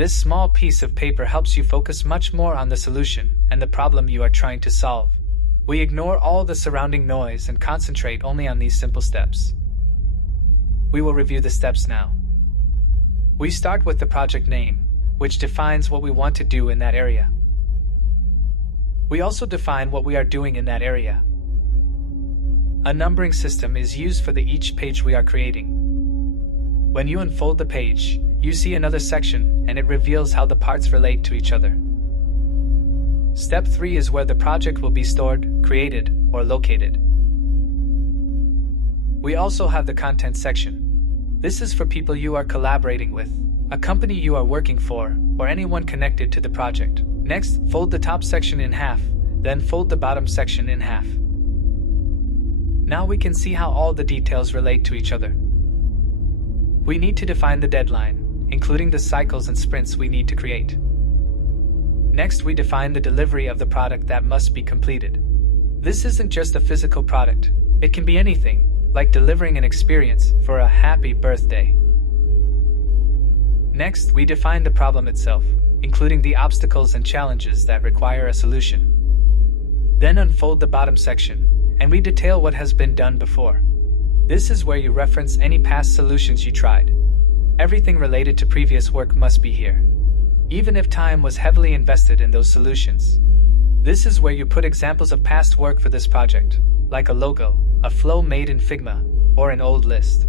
This small piece of paper helps you focus much more on the solution and the problem you are trying to solve. We ignore all the surrounding noise and concentrate only on these simple steps. We will review the steps now. We start with the project name, which defines what we want to do in that area. We also define what we are doing in that area. A numbering system is used for each page we are creating. When you unfold the page, you see another section and it reveals how the parts relate to each other. Step 3 is where the project will be stored, created, or located. We also have the content section. This is for people you are collaborating with, a company you are working for, or anyone connected to the project. Next, fold the top section in half, then fold the bottom section in half. Now we can see how all the details relate to each other. We need to define the deadline, including the cycles and sprints we need to create. Next, we define the delivery of the product that must be completed. This isn't just a physical product. It can be anything, like delivering an experience for a happy birthday. Next, we define the problem itself, including the obstacles and challenges that require a solution. Then unfold the bottom section, and we detail what has been done before. This is where you reference any past solutions you tried. Everything related to previous work must be here, even if time was heavily invested in those solutions. This is where you put examples of past work for this project, like a logo, a flow made in Figma, or an old list.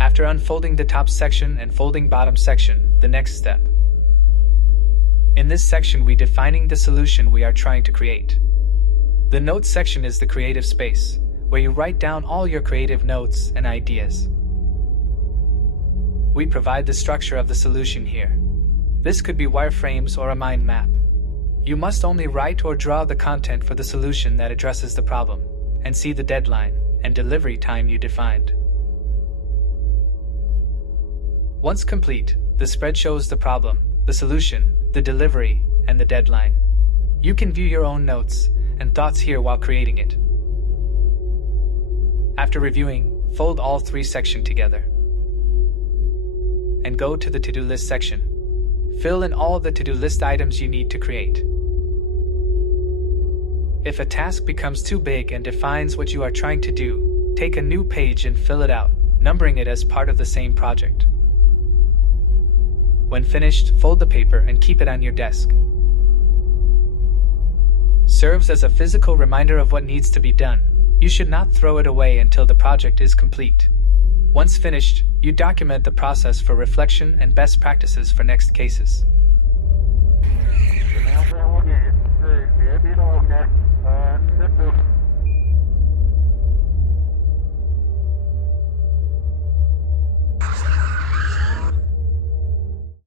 After unfolding the top section and folding bottom section, the next step. In this section, we defining the solution we are trying to create. The notes section is the creative space, where you write down all your creative notes and ideas. We provide the structure of the solution here. This could be wireframes or a mind map. You must only write or draw the content for the solution that addresses the problem, and see the deadline and delivery time you defined. Once complete, the spread shows the problem, the solution, the delivery, and the deadline. You can view your own notes and thoughts here while creating it. After reviewing, fold all 3 sections together and go to the to-do list section. Fill in all the to-do list items you need to create. If a task becomes too big and defines what you are trying to do, take a new page and fill it out, numbering it as part of the same project. When finished, fold the paper and keep it on your desk. Serves as a physical reminder of what needs to be done. You should not throw it away until the project is complete. Once finished, you document the process for reflection and best practices for next cases.